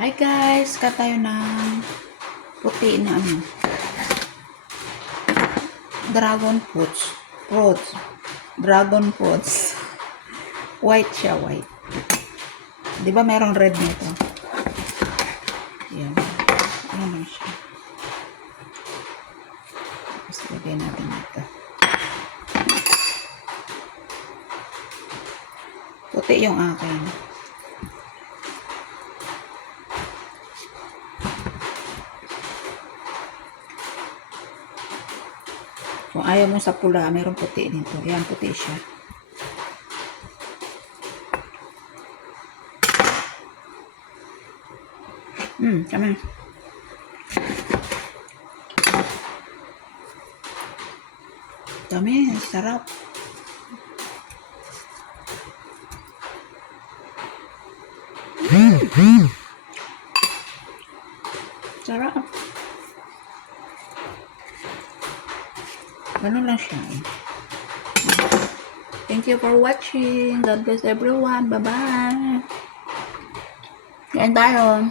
Hi guys, kat tayo ng puti na dragon fruits. Dragon fruits. White siya, white. 'Di ba merong red nito? Yan. Ano lang siya. Tapos lagay natin ito. Puti yung akin. Kung ayaw mo sa pula, mayroong puti nito. Yan, puti siya. Kami. Dami, sarap. Sarap. Ganun lang siya. Thank you for watching. God bless everyone. Bye-bye. Kain tayo.